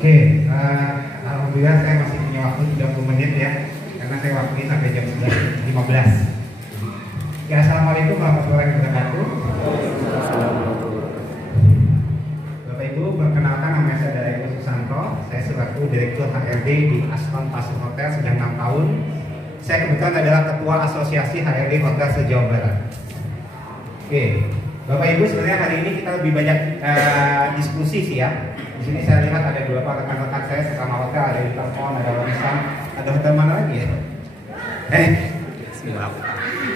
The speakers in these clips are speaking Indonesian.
Oke, alhamdulillah saya masih punya waktu 30 menit ya, karena saya waktunya sampai jam 11.15. Ya, assalamualaikum warahmatullahi wabarakatuh. Bapak Ibu, perkenalkan nama saya adalah Eko Susanto. Saya selaku Direktur HRD di Aston Pasir Hotel sudah 6 tahun. Saya kebetulan adalah Ketua Asosiasi HRD Hotel se-Jawa Barat. Oke, Bapak Ibu, sebenarnya hari ini kita lebih banyak diskusi sih ya. Di sini saya lihat ada beberapa rekan-rekan saya sesama hotel, ada di telepon, ada warisan, ada hotel mana lagi ya?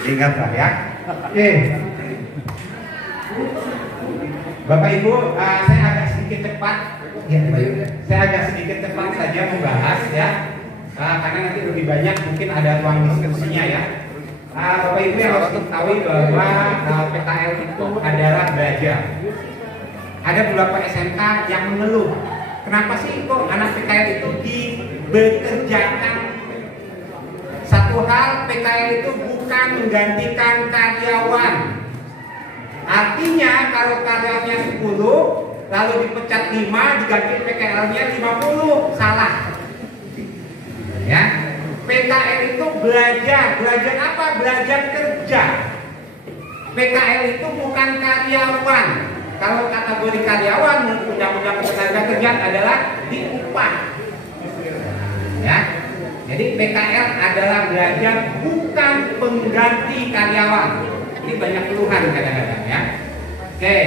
Ingat lah ya. Oke. Bapak Ibu, saya agak sedikit cepat. Ya, saya agak sedikit cepat saja membahas ya, karena nanti lebih banyak mungkin ada ruang diskusinya ya. Bapak Ibu yang harus diketahui bahwa PKL itu adalah belajar. Ada beberapa SMK yang mengeluh, kenapa sih kok anak PKL itu dibekerjakan? Satu hal, PKL itu bukan menggantikan karyawan. Artinya kalau karyawannya 10, lalu dipecat 5, diganti PKL-nya 50, salah. Ya, PKL itu belajar. Belajar apa? Belajar kerja. PKL itu bukan karyawan. Kalau kategori karyawan menurut Undang-Undang Ketenagakerjaan adalah diupah. Ya. Jadi PKL adalah belajar, bukan pengganti karyawan. Ini banyak keluhan kadang-kadang ya. Oke.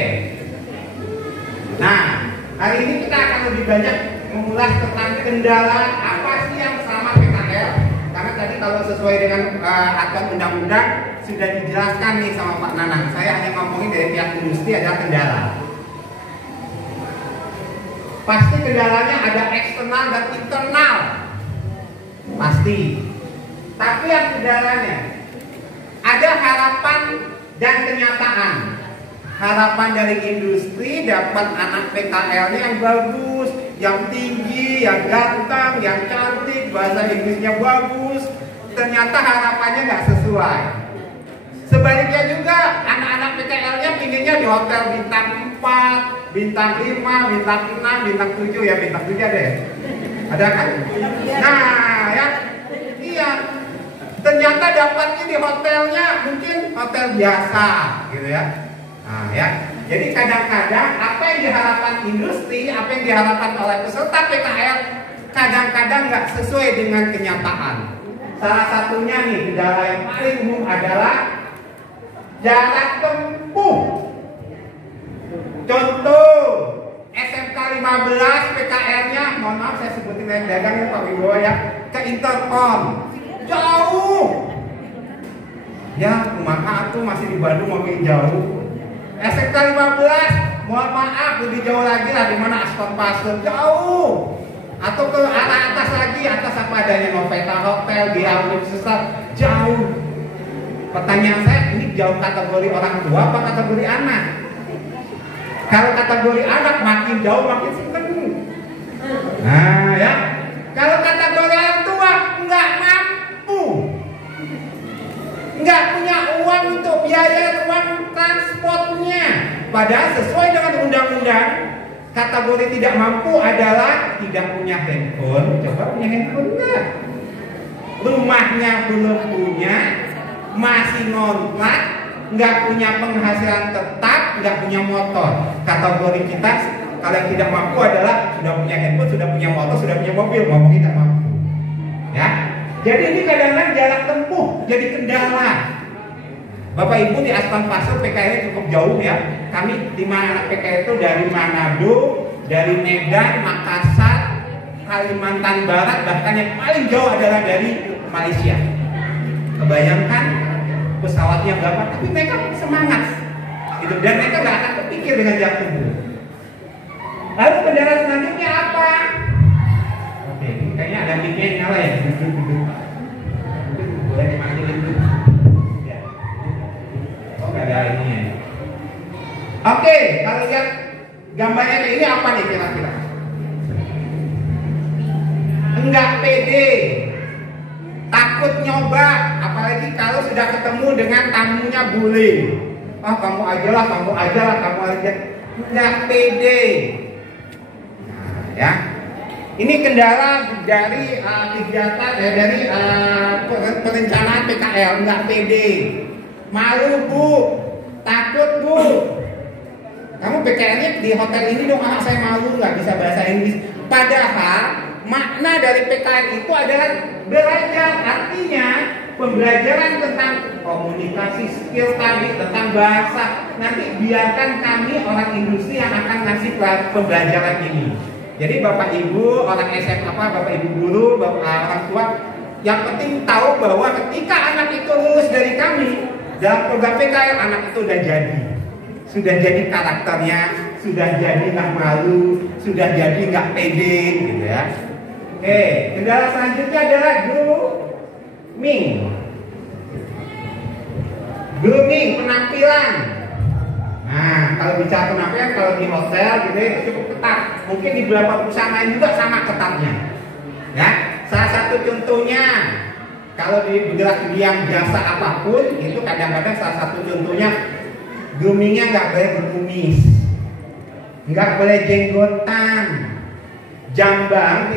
Nah, hari ini kita akan lebih banyak mengulas tentang kendala apa sih yang sama PKL. Karena tadi kalau sesuai dengan aturan undang-undang sudah dijelaskan nih sama Pak Nanang. Saya hanya ngomongin dari pihak industri adalah kendala. Pasti kendalanya ada eksternal dan internal. Pasti. Tapi yang kendalanya ada harapan dan kenyataan. Harapan dari industri dapat anak PKL-nya yang bagus, yang tinggi, yang ganteng, yang cantik, bahasa Inggrisnya bagus. Ternyata harapannya nggak sesuai. Sebaliknya juga anak-anak PKL-nya pinginnya di hotel bintang 4, bintang 5, bintang 6, bintang 7 ya, bintang 7 ada ya? Ada kan? Nah ya, iya. Ternyata dapatnya di hotelnya mungkin hotel biasa gitu ya. Nah ya, jadi kadang-kadang apa yang diharapkan industri, apa yang diharapkan oleh peserta PKL kadang-kadang nggak sesuai dengan kenyataan. Salah satunya nih, kendala yang paling umum adalah jarak tempuh. Contoh, SMK 15 PKL-nya, mohon maaf saya sebutin lain dagang ya Pak Wibowo ya, ke Intercom. Jauh. Ya, kumaha aku masih di Bandung makin jauh. SMK 15, mohon maaf lebih jauh lagi lah, di mana Aston Pasir jauh. Atau ke arah atas lagi, atas apa adanya Noveta Hotel, di Universitas jauh. Pertanyaan saya, ini jauh kategori orang tua apa kategori anak? Kalau kategori anak makin jauh makin seneng. Nah ya, kalau kategori orang tua nggak mampu, nggak punya uang untuk biaya uang transportnya. Padahal sesuai dengan undang-undang, kategori tidak mampu adalah tidak punya handphone. Coba punya handphone nggak? Rumahnya belum punya, masih ngontrak, nggak punya penghasilan tetap, nggak punya motor. Kategori kita kalau yang tidak mampu adalah sudah punya handphone, sudah punya motor, sudah punya mobil, ngomong tidak mampu. Ya, jadi ini kadang-kadang jarak tempuh jadi kendala. Bapak Ibu di Aston Pasir PKL cukup jauh ya. Kami 5 anak PKL itu dari Manado, dari Medan, Makassar, Kalimantan Barat, bahkan yang paling jauh adalah dari Malaysia. Kebayangkan pesawatnya berapa, tapi mereka semangat gitu, dan mereka nggak akan kepikir dengan jarak tempuh. Lalu kendala selanjutnya apa? Oke, ini kayaknya ada mic-nya yang nyala ya. Boleh dimatiin dulu. Ya. Oh, nggak ada ini ya. Oke, kalau lihat gambarnya ini apa nih kira-kira? Enggak pede, takut nyoba, apalagi kalau sudah ketemu dengan tamunya bule. Ah, kamu aja lah, kamu aja. Nggak pede. Nah, ya. Ini kendala dari kegiatan dari perencanaan PKL, nggak pede, malu bu, takut bu. Kamu PKL-nya di hotel ini dong, anak saya malu nggak bisa bahasa Inggris. Padahal makna dari PKL itu adalah belajar, artinya pembelajaran tentang komunikasi, skill tadi, tentang bahasa. Nanti biarkan kami orang industri yang akan ngasih pembelajaran ini. Jadi Bapak Ibu, orang SMA, Bapak Ibu guru, Bapak orang tua, yang penting tahu bahwa ketika anak itu lulus dari kami dalam program PKL, anak itu sudah jadi karakternya, sudah jadi nggak malu, sudah jadi nggak pede, gitu ya. Oke, kendala selanjutnya adalah grooming, penampilan. Nah, kalau bicara penampilan, kalau di hotel gitu ya, cukup ketat. Mungkin di beberapa perusahaan lain juga sama ketatnya. Ya, salah satu contohnya, kalau di bidang jasa apapun, itu kadang-kadang salah satu contohnya groomingnya nggak boleh berkumis, nggak boleh jenggotan, jambang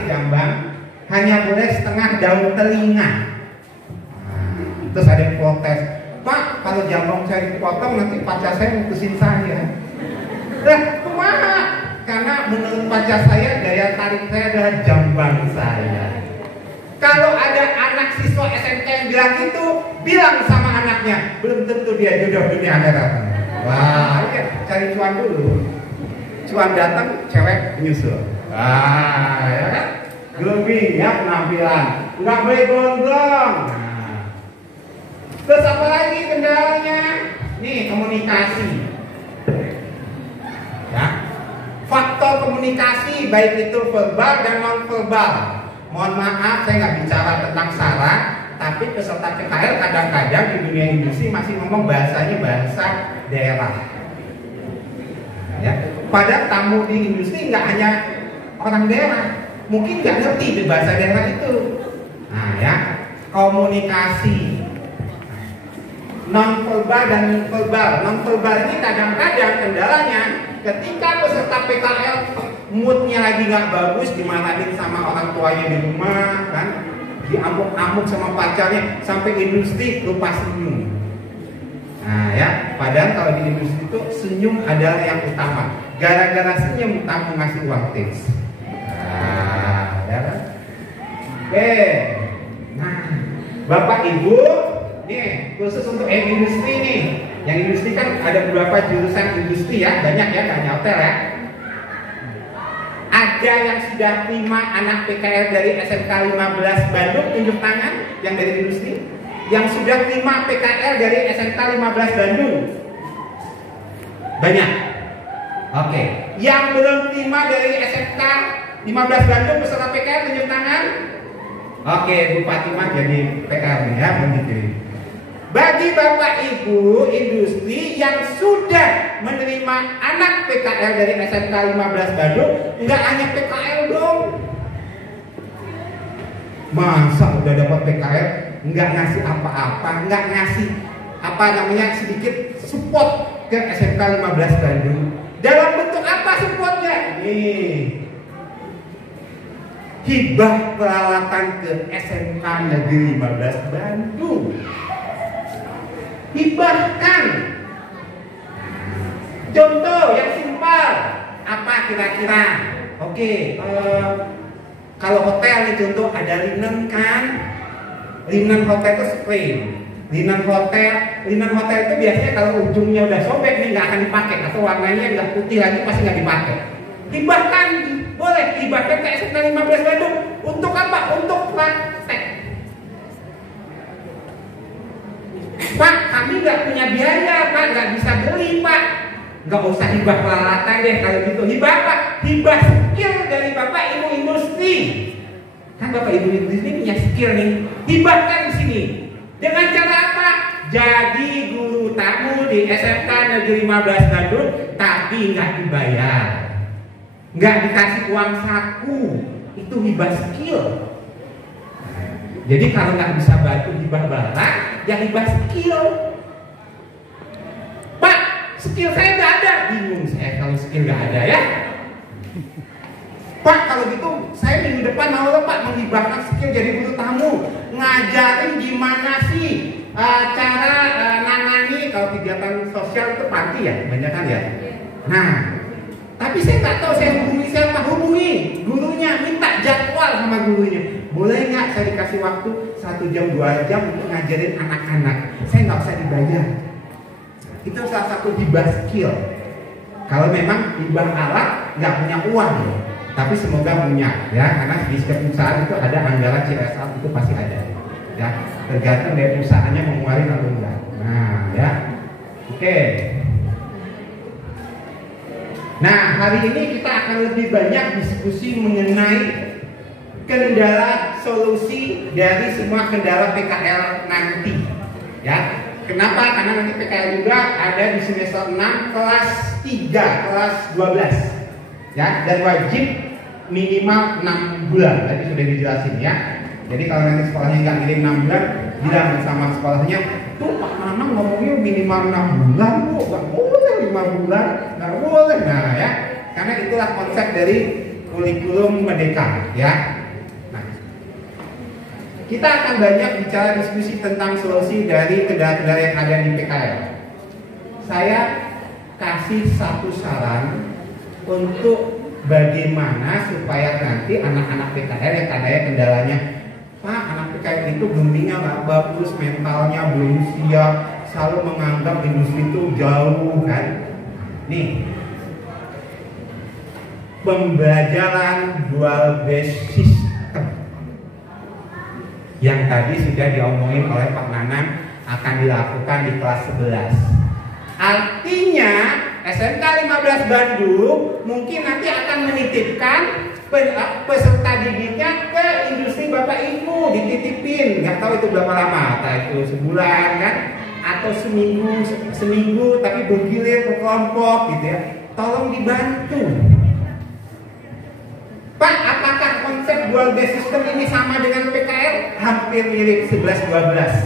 hanya boleh setengah daun telinga. Nah, terus ada yang protes, Pak, kalau jambang saya dipotong nanti pacar saya mutusin saya. Nah, kumaha? Karena menurut pacar saya daya tarik saya adalah jambang saya. Kalau ada anak siswa SMK yang bilang gitu, bilang sama anaknya, belum tentu dia jodoh dunia akhirat. Wah, ya, cari cuan dulu. Cuan datang, cewek menyusul. Wah, ya kan? Grooming ya, penampilan. Nggak boleh gondrong. Terus apa lagi kendalanya? Nih, komunikasi. Ya. Faktor komunikasi baik itu verbal dan non verbal. Mohon maaf, saya nggak bicara tentang syarat, tapi peserta PKL kadang-kadang di dunia industri masih ngomong bahasanya bahasa daerah. Ya. Padahal tamu di industri nggak hanya orang daerah, mungkin nggak ngerti di bahasa daerah itu. Nah ya, komunikasi non verbal dan verbal. Non verbal ini kadang-kadang kendalanya ketika peserta PKL moodnya lagi nggak bagus, dimarahin sama orang tuanya di rumah, kan, diamuk-amuk sama pacarnya, sampai industri lupa senyum. Nah ya, padahal kalau di industri itu senyum adalah yang utama. Gara-gara senyum tamu ngasih uang tips. Nah, ya kan? Oke. Nah, Bapak Ibu, nih khusus untuk industri nih. Yang industri kan ada beberapa jurusan industri ya, banyak ya, nggak hanya hotel ya. Ada yang sudah terima anak PKL dari SMK 15 Bandung, tunjuk tangan yang dari industri. Yang sudah terima PKL dari SMK 15 Bandung, banyak. Oke. Yang belum terima dari SMK 15 Bandung peserta PKL, tunjuk tangan. Oke, Bu Fatimah jadi PKL ya, begitu. Bagi Bapak Ibu industri yang sudah menerima anak PKL dari SMK 15 Bandung, nggak hanya PKL dong. Masa udah dapat PKL nggak ngasih apa-apa, nggak ngasih apa namanya sedikit support ke SMK 15 Bandung. Dalam bentuk apa supportnya? Nih, hibah peralatan ke SMK Negeri 15 Bandung. Hibahkan. Contoh yang simpel, apa kira-kira? Oke, kalau hotel nih contoh ada linen kan, linen hotel itu spray. Linen hotel itu biasanya kalau ujungnya udah sobek nih nggak akan dipakai, atau warnanya nggak putih lagi pasti nggak dipakai. Hibahkan, boleh hibahkan ke SMK 15 Bandung. Untuk apa? Untuk praktek. Pak, kami nggak punya biaya, Pak, nggak bisa beli, Pak. Nggak usah hibah peralatan deh kalau gitu. Hibah apa? Hibah skill dari Bapak Ibu industri. Kan Bapak Ibu industri punya skill nih. Hibahkan di sini. Dengan cara apa? Jadi guru tamu di SMK Negeri 15 Bandung, tapi nggak dibayar, nggak dikasih uang saku. Itu hibah skill. Jadi kalau nggak bisa bantu hibah barang, ya hibah skill. Pak, skill saya nggak ada. Bingung saya kalau skill nggak ada ya. Pak, kalau gitu saya minggu depan mau Pak menghibahkan skill jadi guru tamu, ngajarin gimana sih cara nangani kalau kegiatan sosial itu party ya, banyak kan ya. Nah, tapi saya nggak tahu saya hubungi siapa, hubungi gurunya, minta jadwal sama gurunya. Boleh nggak saya dikasih waktu 1 jam 2 jam untuk ngajarin anak-anak? Saya nggak usah dibayar. Itu salah satu hibah skill. Kalau memang hibah alat nggak punya uang, tapi semoga punya ya, karena di setiap perusahaan itu ada anggaran CSR, itu pasti ada ya, tergantung dari perusahaannya mau ngeluarin atau enggak. Nah ya, oke. Nah hari ini kita akan lebih banyak diskusi mengenai kendala solusi dari semua kendala PKL nanti ya. Kenapa? Karena nanti PKL juga ada di semester 6 kelas 3, kelas 12 ya, dan wajib minimal 6 bulan. Tadi sudah dijelasin ya. Jadi kalau nanti sekolahnya nggak ngirim 6 bulan, bilang sama sekolahnya, tuh Pak Nanang ngomongnya minimal 6 bulan Bu, nggak boleh 5 bulan, nggak boleh. Nah ya, karena itulah konsep dari kurikulum Merdeka ya. Kita akan banyak bicara diskusi tentang solusi dari kendala-kendala yang ada di PKL. Saya kasih satu saran untuk bagaimana supaya nanti anak-anak PKL yang katanya kendalanya, Pak, anak PKL itu bimbingnya nggak bagus, mentalnya belum siap, selalu menganggap industri itu jauh kan. Nih, pembelajaran dual base yang tadi sudah diomongin oleh Pak Nanang akan dilakukan di kelas 11. Artinya SMK 15 Bandung mungkin nanti akan menitipkan peserta didiknya ke industri Bapak Ibu, dititipin, nggak tahu itu berapa lama, entah itu sebulan kan, atau seminggu tapi bergilir ke kelompok gitu ya. Tolong dibantu. Pak, apakah konsep dual base system ini sama dengan PKL? Hampir mirip 11-12.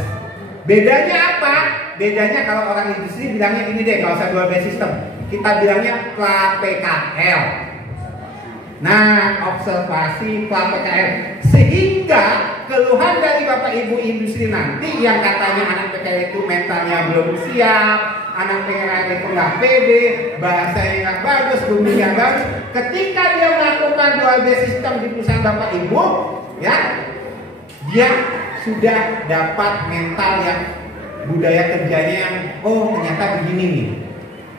Bedanya apa? Bedanya kalau orang industri bilangnya ini deh, kalau usah dual base system, kita bilangnya PKL. Nah, observasi PKL. Sehingga keluhan dari Bapak Ibu industri nanti yang katanya anak PKL itu mentalnya belum siap, anak PKL itu nggak pede, bahasanya nggak bagus, bumbunya bagus. Ketika dia melakukan dual base system di perusahaan Bapak Ibu, ya, dia sudah dapat mental yang budaya kerjanya yang, oh ternyata begini nih.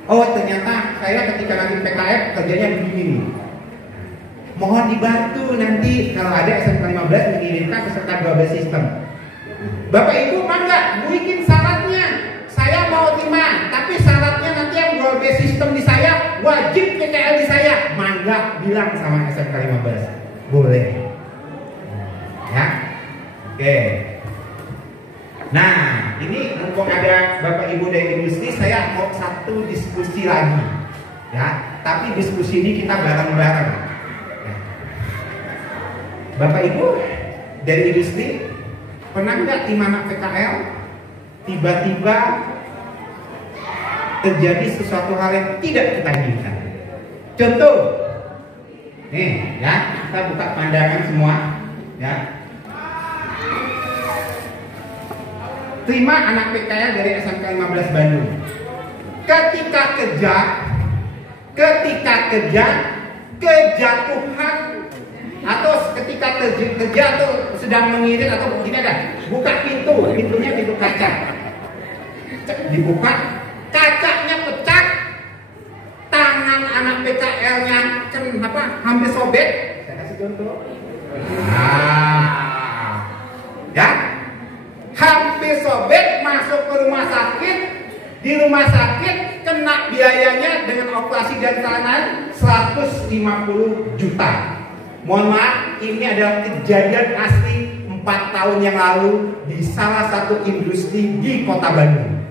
Oh ternyata saya ketika nanti PKL kerjanya begini nih. Mohon dibantu nanti kalau ada SMK 15 mengirimkan peserta dual base system. Bapak Ibu mangga bikin syaratnya. Saya mau terima, tapi syaratnya nanti yang dual base system di saya, wajib PKL di saya. Mangga bilang sama SMK 15. Boleh. Ya. Oke. Nah, ini mumpung ada Bapak Ibu dari industri, saya mau satu diskusi lagi. Ya, tapi diskusi ini kita bareng-bareng. Bapak Ibu dari industri pernah nggak tim anak PKL tiba-tiba terjadi sesuatu hal yang tidak kita inginkan? Contoh, nih ya, kita buka pandangan semua ya. Terima anak PKL dari SMK 15 Bandung. Ketika kejatuhan atau ketika kerja atau sedang mengiring atau begini ada, buka pintunya pintu kaca, dibuka, kacanya pecah, tangan anak PKL-nya hampir sobek. Saya kasih contoh. Ya, hampir sobek, masuk ke rumah sakit. Di rumah sakit kena biayanya dengan operasi dan lain-lain 150 juta. Mohon maaf, ini adalah kejadian asli 4 tahun yang lalu di salah satu industri di Kota Bandung.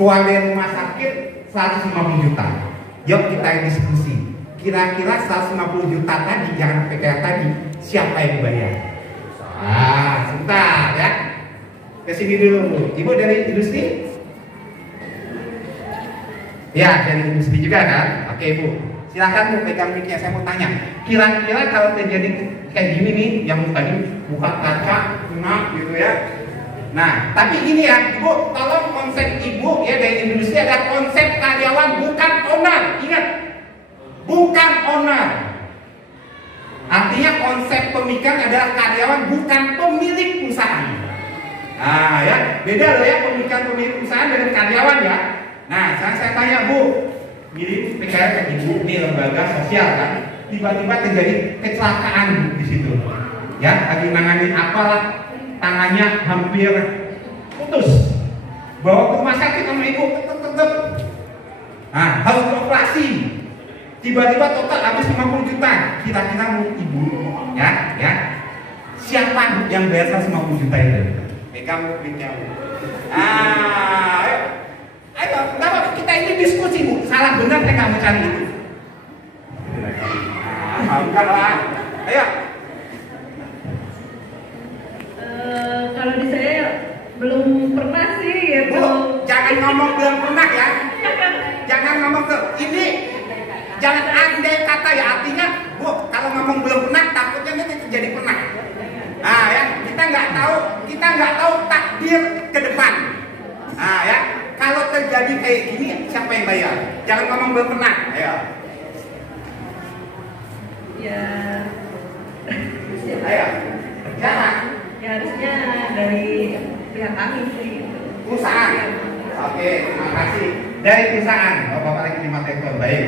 Keluar rumah sakit 150 juta. Yuk kita diskusi. Kira-kira 150 juta tadi, jangan PKL tadi, siapa yang bayar? Sebentar ya. Kesini dulu. Ibu dari industri? Ya, dari industri juga kan? Oke Bu. Silakan mau pegang mic-nya, saya mau tanya. Kira-kira kalau terjadi kayak gini nih, yang tadi buka kaca, kena gitu ya. Nah, tapi gini ya, Ibu, tolong konsep Ibu ya dari industri ada konsep karyawan bukan owner. Ingat, bukan owner. Artinya konsep pemikiran adalah karyawan bukan pemilik perusahaan. Nah ya, beda loh ya pemikiran pemilik perusahaan dengan karyawan ya. Nah, sekarang saya tanya Bu, mirip PKL ke Ibu, ini lembaga sosial kan, tiba-tiba terjadi kecelakaan di situ. Ya, lagi nanganin apalah, tangannya hampir putus, bawa ke rumah sakit sama ibu, tetep. Nah, harus beroperasi. Tiba-tiba total habis 50 juta. Kira-kira mau ibu, ya, siapa yang bayar 150 juta itu? Pegang mic-nya. Ayo, kenapa kita ini diskusi Bu? Salah benar saya nggak mau cari itu. Bukan lah. Ayo. Kalau di saya belum pernah sih gitu. Bu, jangan ngomong belum pernah ya. Jangan ngomong ke ini. Jangan andai kata ya, artinya Bu, kalau ngomong belum pernah takutnya nanti terjadi pernah. Nah ya, kita nggak tahu takdir ke depan. Nah ya, kalau terjadi kayak gini siapa yang bayar? Jangan ngomong belum pernah. Ayo. Ya. Ayo. Jangan. Ya harusnya dari pihak kami sih gitu. Perusahaan. Oke, terima kasih. Dari perusahaan. Oh, Bapak lagi terima telepon. Baik.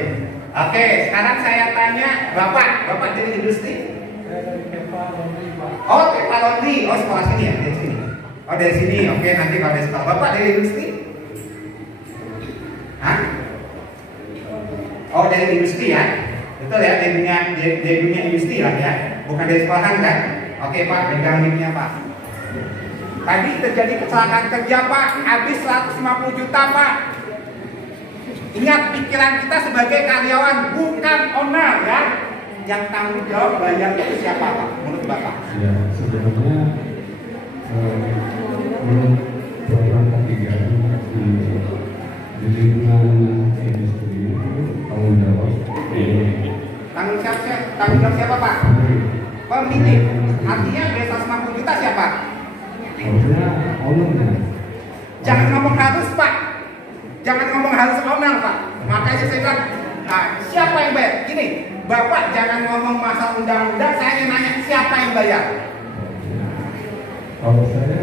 Oke, sekarang saya tanya Bapak dari industri? Oh, Tepa Laundry. Oh, sekolah sini ya, dari sini. Oh, dari sini. Oke, nanti kalau ada sekolah. Bapak dari industri? Hah? Oh, dari industri ya? Betul ya, dari dunia industri lah ya. Bukan dari sekolahan kan? Oke Pak, pegang mic-nya Pak. Tadi terjadi kecelakaan kerja Pak, habis 150 juta Pak. Ingat pikiran kita sebagai karyawan, bukan owner ya. Yang tanggung jawab bayar itu siapa Pak? Menurut Bapak? Ya, sebenarnya menurut program ketiga di lingkungan industri tanggung jawab Tanggung jawab siapa Pak? Pemilik. Artinya biasa 150 juta siapa? harusnya ownernya. Jangan ngomong harus Pak. Jangan ngomong harus owner Pak. Makanya saya bilang, siapa yang bayar? Gini, Bapak jangan ngomong masalah undang-undang. Saya ingin nanya siapa yang bayar? Kalau saya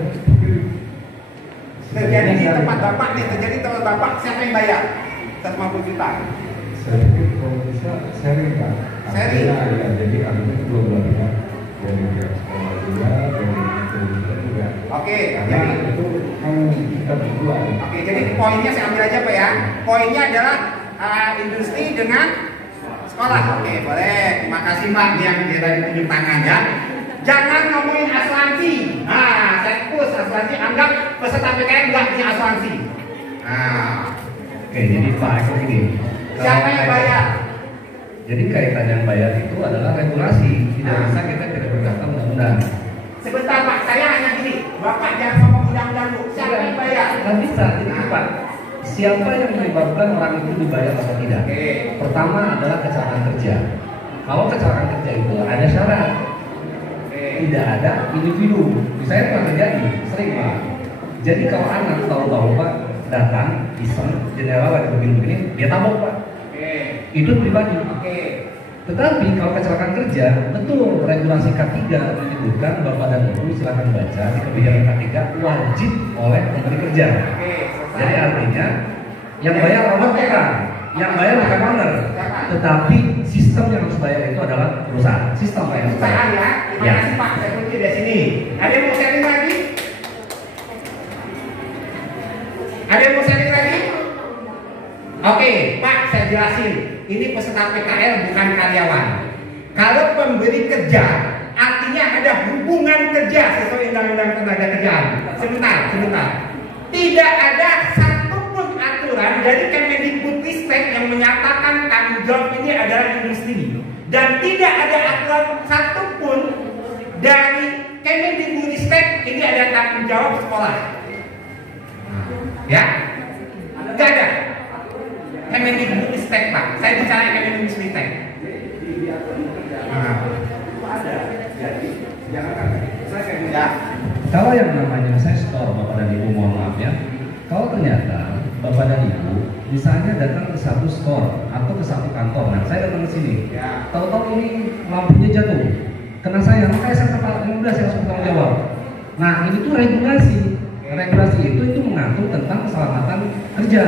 terjadi di tempat Bapak nih, terjadi di tempat Bapak, siapa yang bayar? 150 juta. saya pikir kalau bisa sharing Pak. Sharing? Ya, jadi artinya kedua belah pihak, dari pihak sekolah juga, dari pihak juga. Oke, Karena jadi itu kan kita berdua. oke, jadi poinnya saya ambil aja Pak ya. Poinnya adalah industri dengan sekolah. Oke, boleh. Terima kasih Pak yang tadi tunjuk tangan ya. Jangan ngomongin asuransi. Nah, saya push asuransi. Anggap peserta PKN nggak punya asuransi. Nah, Oke, jadi Pak Eko gini. siapa yang bayar? Jadi kaitan yang bayar itu adalah regulasi. Tidak bisa kita tidak berkata undang-undang. Sebentar Pak, saya hanya gini. Bapak jangan ngomong undang-undang dulu. Siapa yang bayar? Nggak bisa, jadi Pak. Siapa yang menyebabkan orang itu dibayar atau tidak? Oke. Pertama adalah kecelakaan kerja. Kalau kecelakaan kerja itu ada syarat. Tidak ada individu. Misalnya pernah terjadi, sering Pak. Jadi kalau anak tahu-tahu Pak datang, iseng, jendela lagi begini-begini, dia tabok Pak. Oke. Itu pribadi. Oke. Tetapi kalau kecelakaan kerja, betul regulasi K3 menyebutkan Bapak dan Ibu silakan baca di kebijakan K3 wajib oleh pemberi kerja. Oke. Jadi artinya yang bayar owner bukan, yang bayar bukan owner, tetapi sistem yang harus bayar itu adalah perusahaan. Sistem yang harus bayar. Perusahaan ya. Terima kasih Pak. Saya kunci dari sini. Ada yang mau sharing lagi? Ada yang mau sharing lagi? Oke, Pak, saya jelasin. Ini peserta PKL bukan karyawan. Kalau pemberi kerja, artinya ada hubungan kerja sesuai Undang-Undang Tenaga Kerjaan. Sebentar. Tidak ada satupun aturan dari Kemendikbudristek yang menyatakan tanggung jawab ini adalah industri. Dan tidak ada aturan satupun dari Kemendikbudristek ini ada tanggung jawab sekolah. Ya, nggak ada. Kemendikbudristek Pak, saya bicara Kemendikbudristek. Kalau yang namanya saya store Bapak dan Ibu, mohon maaf ya. Kalau ternyata Bapak dan Ibu misalnya datang ke satu store atau ke satu kantor, nah saya datang ke sini, Ya. tahu-tahu ini lampunya jatuh, kena saya, makanya saya kepala yang udah saya langsung bertanggung jawab. Nah ini tuh regulasi, regulasi itu mengatur tentang keselamatan kerja.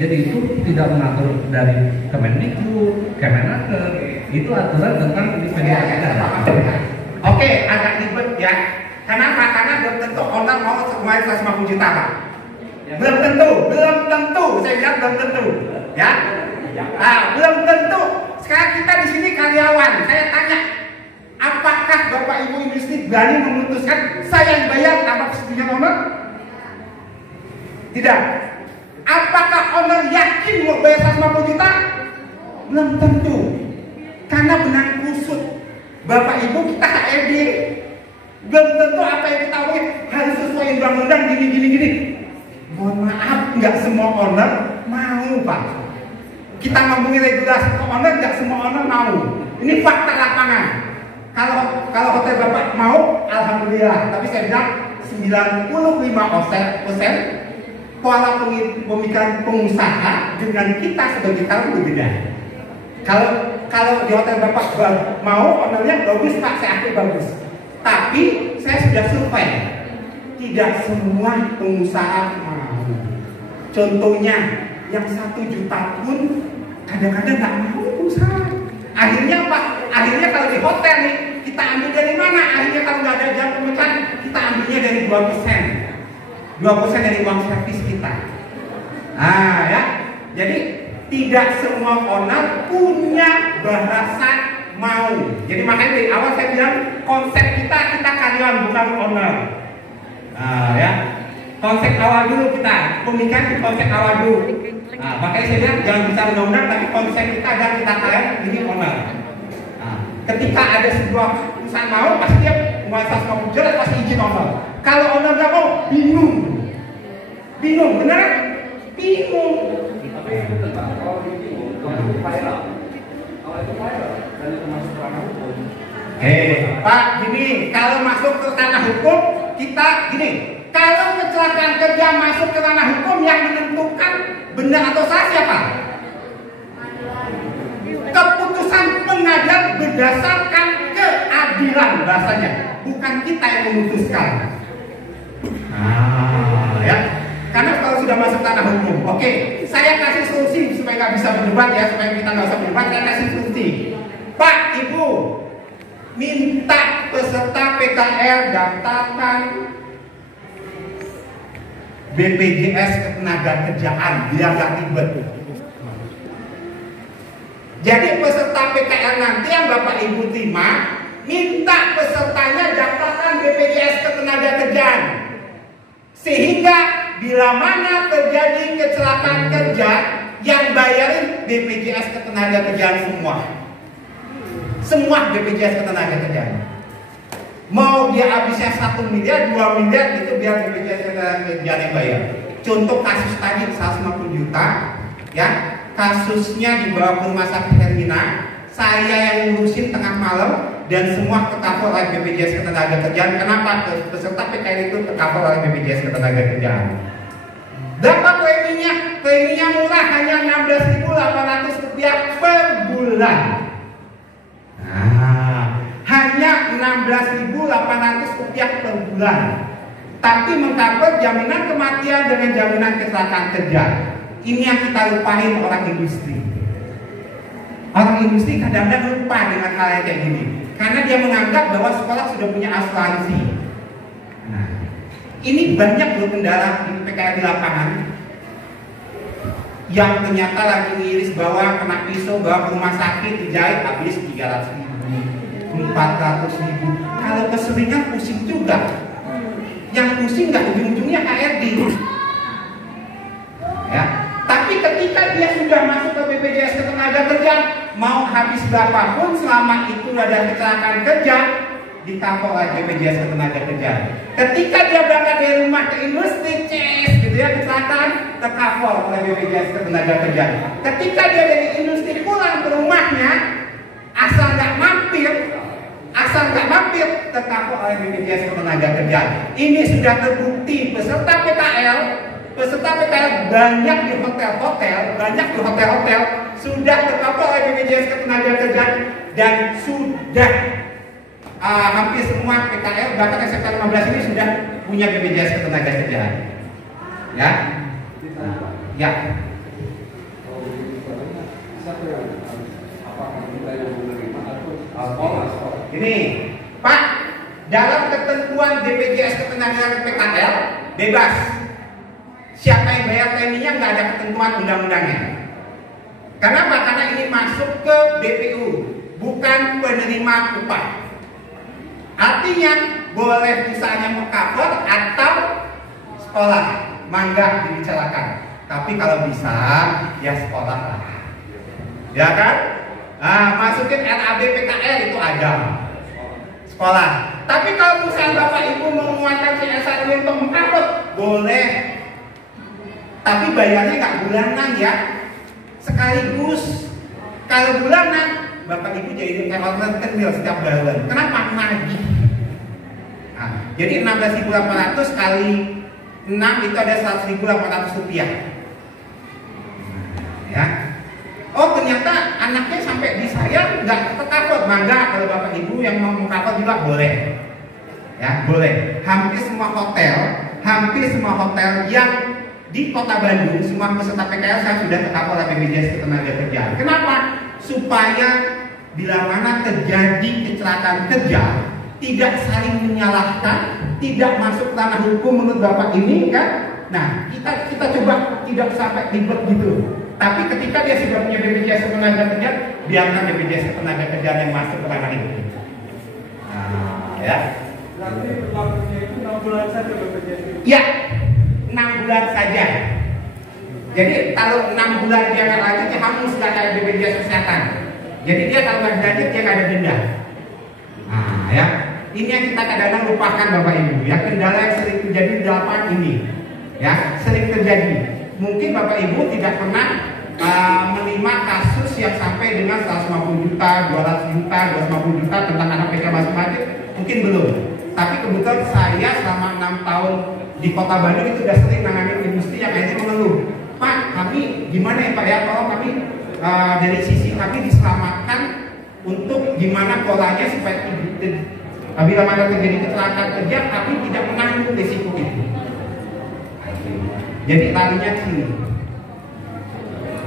Jadi itu tidak mengatur dari Kemendikbud, Kemenaker, itu aturan tentang Oke, agak ribet ya. Kenapa? Karena belum tentu owner mau semuanya 150 juta Pak. Belum tentu, saya bilang belum tentu, ya. Nah, belum tentu. Sekarang kita di sini karyawan. Saya tanya, apakah Bapak Ibu industri berani memutuskan saya yang bayar tanpa persetujuan owner? Tidak. Apakah owner yakin mau bayar 150 juta? Belum tentu. Karena benang kusut Bapak Ibu kita HRD. Belum tentu apa yang kita omongin harus sesuai undang-undang gini. Mohon maaf, nggak semua owner mau Pak. Kita ngomongin regulasi ke owner, nggak semua owner mau. Ini fakta lapangan. Kalau hotel Bapak mau, alhamdulillah. Tapi saya bilang 95% pola pemikiran pengusaha dengan kita sebagai tamu berbeda. Kalau di hotel Bapak mau, ownernya bagus Pak, saya akui bagus. Tapi saya sudah survei, tidak semua pengusaha mau. Contohnya, yang 1 juta pun kadang-kadang nggak mau usaha. Akhirnya Pak, akhirnya kalau di hotel nih, kita ambil dari mana? Akhirnya kalau nggak ada jam pemecahan, kita ambilnya dari 2%. 2% dari uang servis kita. Ah ya, jadi tidak semua owner punya bahasa mau. Jadi makanya dari awal saya bilang konsep kita karyawan bukan owner. Nah ya, konsep awal dulu kita, pemikiran di konsep awal dulu. Nah, makanya saya bilang jangan bicara undang-undang, tapi konsep kita dan kita kalian ini owner. Nah, ketika ada sebuah perusahaan mau, pasti dia mulai 150 juta pasti izin owner. Kalau owner nggak mau, bingung, benar? Bingung. Pak, gini, kalau masuk ke tanah hukum, kita gini, kalau kecelakaan kerja masuk ke tanah hukum yang menentukan benar atau salah siapa? Keputusan pengadilan berdasarkan keadilan bahasanya, bukan kita yang memutuskan. Ya. Karena kalau sudah masuk tanah hukum, oke, saya kasih solusi supaya nggak bisa berdebat ya, supaya kita nggak usah berdebat, saya kasih solusi. Pak, Ibu, minta peserta PKL daftarkan BPJS Ketenagakerjaan biar nggak ribet. Jadi peserta PKL nanti yang Bapak Ibu terima, minta pesertanya daftarkan BPJS Ketenagakerjaan. Sehingga bila mana terjadi kecelakaan kerja, yang bayarin BPJS Ketenagakerjaan semua. Semua BPJS Ketenagakerjaan. Mau dia habisnya 1 miliar, 2 miliar, itu biar BPJS Ketenagakerjaan yang bayar. Contoh kasus tadi 150 juta, ya, kasusnya dibawa ke rumah sakit Hermina, saya yang ngurusin tengah malam dan semua tercover oleh BPJS Ketenagakerjaan. Kenapa? Peserta PKL itu tercover oleh BPJS Ketenagakerjaan. Berapa preminya? Preminya murah, hanya Rp16.800 per bulan. Hanya Rp16.800 per bulan. Tapi mengcover jaminan kematian dengan jaminan kecelakaan kerja. Ini yang kita lupain orang industri. Orang industri kadang-kadang lupa dengan hal yang kayak gini, karena dia menganggap bahwa sekolah sudah punya asuransi. Nah, ini banyak loh kendala di PKL di lapangan yang ternyata lagi ngiris bawa, kena pisau, bawa ke rumah sakit, dijahit habis 300.000, 400.000. Kalau keseringan pusing juga. Yang pusing nggak ujung-ujungnya HRD. Ya. Tapi ketika dia sudah masuk ke BPJS Ketenagakerjaan, mau habis berapapun selama itu ada kecelakaan kerja, di-cover oleh BPJS Ketenagakerjaan. Ketika dia berangkat dari rumah ke industri, gitu ya, kecelakaan, ter-cover oleh BPJS Ketenagakerjaan. Ketika dia dari industri pulang ke rumahnya, asal nggak mampir, ter-cover oleh oleh BPJS Ketenagakerjaan. Ini sudah terbukti peserta PKL banyak di hotel-hotel sudah tercover oleh BPJS Ketenagakerjaan dan sudah hampir semua PKL bahkan SMK 15 ini sudah punya BPJS Ketenagakerjaan. Ya. Ya. Ini, Pak, dalam ketentuan BPJS Ketenagakerjaan PKL bebas. Siapa yang bayar preminya nggak ada ketentuan undang-undangnya. Kenapa? Karena ini masuk ke BPU, bukan penerima upah. Artinya boleh usahanya mengcover atau sekolah, mangga dibicarakan. Tapi kalau bisa, ya sekolah lah. Ya kan? Masukin RAB PKL itu ada sekolah. Tapi kalau misalnya Bapak Ibu menguatkan CSR untuk mengcover, boleh. Tapi bayarnya nggak bulanan ya, sekaligus. Kalau bulanan, Bapak Ibu jadi kayak rentenir setiap bulan. Kenapa? Nagih. Jadi 16.800 kali 6 itu ada 100.800 rupiah. Ya. Oh ternyata anaknya sampai di saya nggak tercover, mangga kalau Bapak Ibu yang mau mengcover juga boleh. Ya boleh. Hampir semua hotel yang di Kota Bandung, semua peserta PKL saya sudah tercover oleh BPJS Ketenagakerjaan. Kenapa? Supaya bila mana terjadi kecelakaan kerja, tidak saling menyalahkan, tidak masuk tanah hukum menurut Bapak ini kan. Nah, kita coba tidak sampai ribet gitu. Tapi ketika dia sudah punya BPJS Ketenagakerjaan, biarkan BPJS Ketenagakerjaan yang masuk ke ranah itu. Ya. Berarti berlakunya itu 6 bulan saja BPJS. Ya, 6 bulan saja. Jadi kalau 6 bulan dia nggak lanjut, dia hangus nggak ada BPJS Kesehatan. Jadi dia kalau nggak lanjut dia nggak ada denda. Ya. Ini yang kita kadang-kadang lupakan Bapak Ibu. Ya kendala yang sering terjadi di lapangan ini. Ya sering terjadi. Mungkin Bapak Ibu tidak pernah menerima kasus yang sampai dengan 150 juta, 200 juta, 250 juta tentang anak PK masing-masing. Mungkin belum. Tapi kebetulan saya selama 6 tahun di Kota Bandung itu sudah sering menangani industri yang akhirnya mengeluh, Pak, kami gimana ya Pak ya, kalau kami dari sisi kami diselamatkan untuk gimana polanya supaya bila mana terjadi kecelakaan kerja, tapi tidak menanggung risiko itu. Jadi larinya ke sini.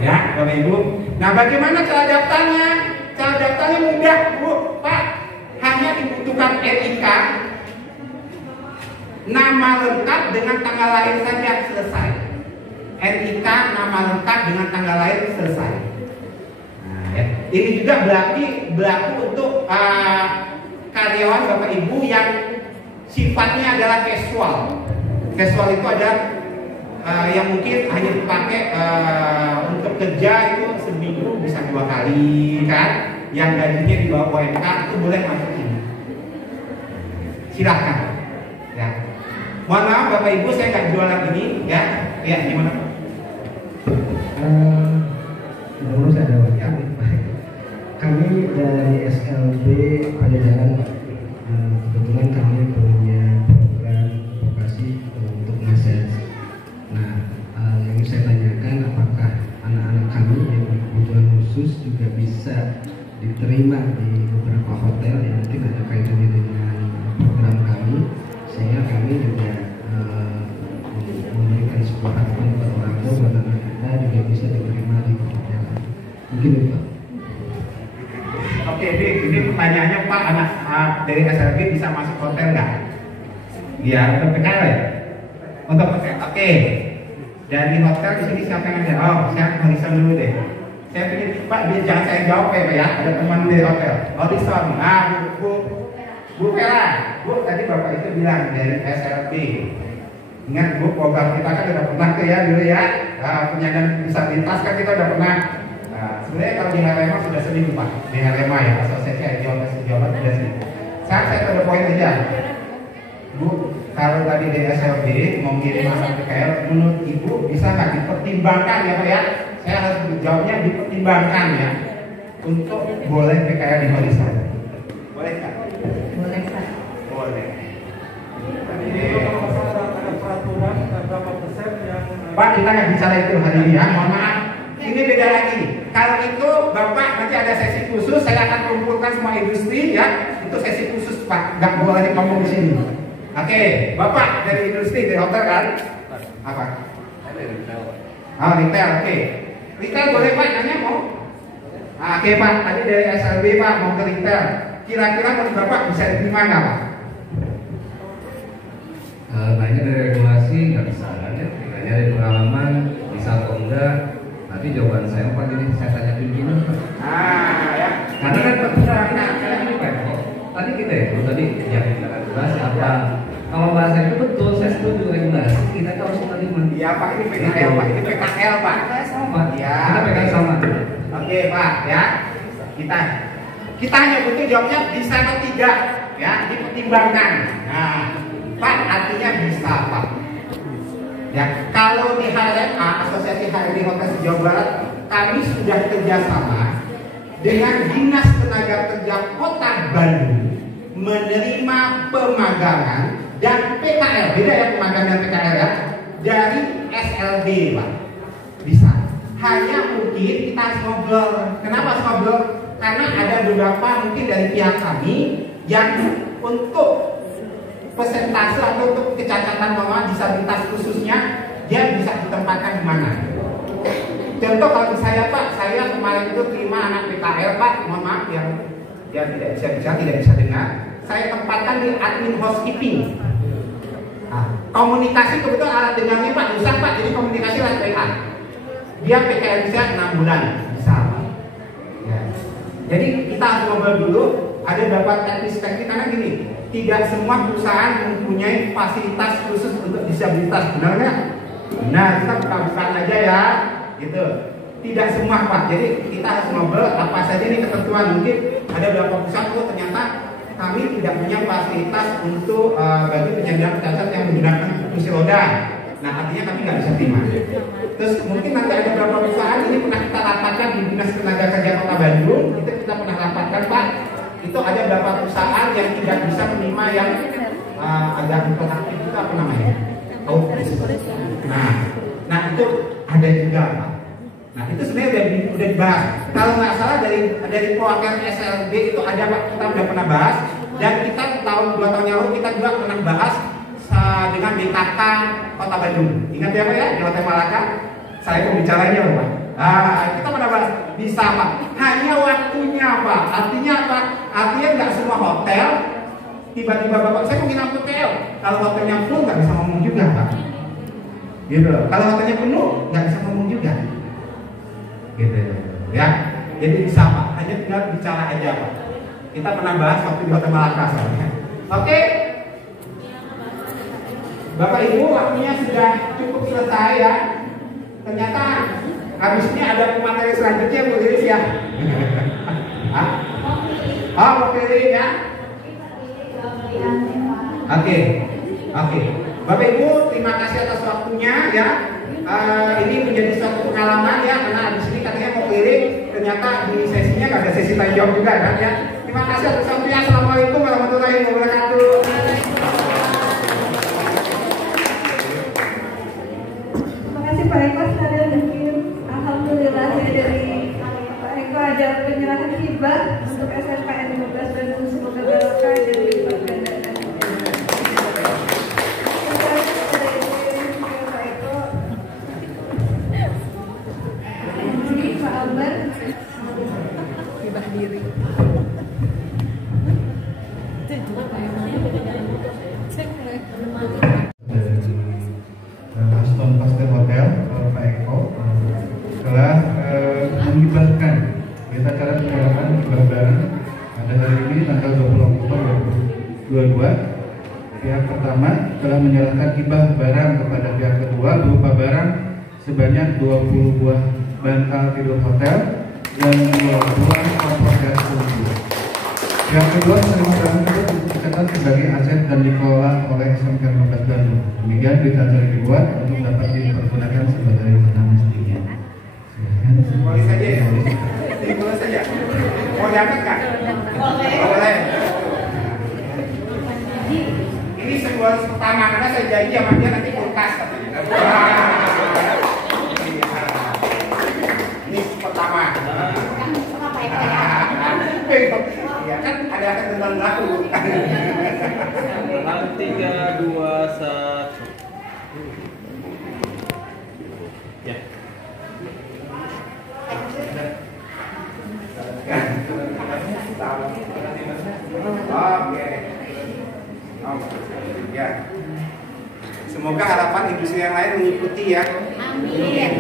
Ya, Bapak Ibu. Nah, bagaimana cara daftarnya? Cara daftarnya mudah, Bu. Pak, hanya dibutuhkan NIK, nama lengkap dengan tanggal lahir saja selesai. NIK, nama lengkap dengan tanggal lahir selesai. Nah, ya. Ini juga berlaku untuk karyawan Bapak Ibu yang sifatnya adalah casual. Casual itu ada yang mungkin hanya dipakai untuk kerja itu seminggu bisa 2 kali kan. Yang gajinya di bawah UMK itu boleh masuk ini. Silahkan. Ya. Mohon maaf Bapak Ibu, saya nggak jualan ini ya. Ya gimana? Menurut saya ada ya. Kami dari SLB Pajajaran kebetulan kami punya program vokasi untuk ngeset. Nah, yang ingin saya tanyakan apakah anak-anak kami yang berkebutuhan khusus juga bisa diterima di beberapa hotel yang mungkin ada kaitannya dengan program kami, sehingga kami juga memberikan sebuah harapan kepada orang tua bahwa anak kita juga bisa diterima di hotel. Mungkin itu Pak. Oke, ini pertanyaannya Pak, anak dari SLB bisa masuk hotel nggak? Iya, untuk PKL ya? Untuk PKL, oke. Dari hotel di sini siapa yang ada? Oh, saya Horizon dulu deh. Saya pikir Pak, jangan saya jawab ya, ada teman dari hotel. Horizon, Bu Vera, Bu tadi Bapak itu bilang dari SLB. Ingat Bu, program kita kan udah pernah tuh ya dulu ya. Penyandang disabilitas kan kita udah pernah. Sebenarnya kalau di HRMA sudah sering Pak, di HRMA ya, Asosiasi Jawa Barat sudah sering. Saya pada poin aja, Bu, kalau tadi dari SLB mau ngirim masa PKL, menurut Ibu bisa nggak dipertimbangkan ya Pak ya? Saya harus jawabnya dipertimbangkan ya, untuk boleh PKL di Horizon. Boleh nggak? Boleh Pak. Boleh. Pak, kita nggak bicara itu hari ini ya, mohon maaf. Ini beda lagi. Kalau itu Bapak nanti ada sesi khusus, saya akan kumpulkan semua industri ya. Itu sesi khusus Pak, nggak boleh ngomong di sini. Oke, Bapak dari industri, dari hotel kan? Apa? Oh, retail, oke. Retail boleh Pak, nanya mau? Oke Pak, tadi dari SLB Pak mau ke retail. Kira-kira menurut Bapak bisa diterima nggak Pak? Nanya dari regulasi nggak bisa kan ya? Nanya dari pengalaman bisa atau enggak? Nanti jawaban saya Pak jadi saya tanya pimpinan Pak. Ya. Karena kan ini Pak, tadi kita itu tadi yang kita regulasi apa? Kalau bahasa itu betul, saya setuju regulasi. Kita harus menerima. Iya Pak, ini PKL Pak, ini PKL Pak. Sama. Ya. Kita pegang sama. Oke Pak, ya. Kita hanya butuh jawabnya bisa atau tidak, ya, dipertimbangkan. Nah, Pak artinya bisa Pak. Ya, kalau di HRMA, Asosiasi HRD Hotel Jawa Barat, kami sudah kerjasama dengan Dinas Tenaga Kerja Kota Bandung menerima pemagangan dan PKL, beda ya pemagangan dan PKL ya, dari SLB Pak. Bisa. Hanya mungkin kita harus ngobrol. Kenapa harus ngobrol? Karena ada beberapa mungkin dari pihak kami yang untuk persentase atau untuk kecacatan bawaan disabilitas khususnya dia bisa ditempatkan di mana. Contoh kalau saya Pak, saya kemarin itu terima anak PKL Pak, mohon maaf yang dia tidak bisa dengar, saya tempatkan di admin housekeeping. Komunikasi kebetulan alat dengarnya Pak rusak Pak, jadi komunikasi lewat WA. Dia PKL bisa 6 bulan bisa Pak. Ya. Jadi kita harus ngobrol dulu, ada beberapa teknis-teknis karena gini, tidak semua perusahaan mempunyai fasilitas khusus untuk disabilitas, benar nggak? Nah, kita buka-bukaan aja ya, gitu. Tidak semua Pak, jadi kita harus ngobrol apa saja nih ketentuan. Mungkin ada beberapa perusahaan tuh ternyata kami tidak punya fasilitas untuk bagi penyandang cacat yang menggunakan kursi roda. Nah, artinya kami nggak bisa terima. Terus mungkin nanti ada beberapa perusahaan ini pernah kita rapatkan di Dinas Tenaga Kerja Kota Bandung, itu kita pernah rapatkan Pak. Itu ada beberapa perusahaan yang tidak bisa menerima yang agak interaktif itu apa namanya? Nah itu ada juga Pak. Nah itu sebenarnya udah dibahas. Kalau nggak salah dari perwakilan SLB itu ada Pak, kita udah pernah bahas dan kita tahun 2 tahun yang lalu kita juga pernah bahas dengan BKK Kota Bandung. Ingat ya Pak ya di Hotel Malaka? Saya pembicaranya Pak. Kita pernah bahas bisa Pak. Hanya waktunya Pak. Artinya apa? Artinya nggak semua hotel tiba-tiba Bapak saya mau nginap hotel. Kalau hotelnya full nggak bisa ngomong juga Pak. Gitu. Kalau hotelnya penuh nggak bisa ngomong juga. Gitu ya. Jadi bisa Pak. Hanya tinggal bicara aja Pak. Kita pernah bahas waktu di Hotel Malaka soalnya. Oke. Bapak Ibu waktunya sudah cukup selesai ya. Ternyata habis ini ada materi selanjutnya Bu Lilis ya. Mau pilih ya. Oke. Bapak Ibu terima kasih atas waktunya ya. Ini menjadi suatu pengalaman ya karena habis ini katanya mau pilih, ternyata di sesinya nggak ada sesi tanya jawab juga kan ya. Terima kasih atas waktunya. Assalamualaikum warahmatullahi wabarakatuh. Pak Eko sekalian mungkin alhamdulillah saya dari Pak Eko ada penyerahan hibah untuk SMPN 15 Bandung, semoga barokah dan dilibatkan dana. Pak Eko, Pak Albar, hibah diri. Aston Pastel Hotel Pak Eko telah menghibahkan kita acara penyerahan hibah barang pada hari ini tanggal 20 Oktober 2022. Pihak pertama telah menyerahkan hibah barang kepada pihak kedua berupa barang sebanyak 20 buah bantal tidur hotel dan 2 buah kompor gas tubuh. Pihak kedua menerima barang tersebut dicatat sebagai aset dan dikelola oleh SMK 15 Bandung. Demikian berita acara dibuat untuk dapat dipergunakan sebagai benang mestinya. Boleh saja ya? Boleh saja. Mau diangkat Kak? Boleh. Ini sebuah pertama karena saya janji sama dia nanti kulkas. belum laku. 3, 2, 1. Ya. Oke. Ya. Semoga harapan industri yang lain mengikuti ya. Amin.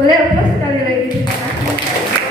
Boleh applause sekali lagi. Terima kasih.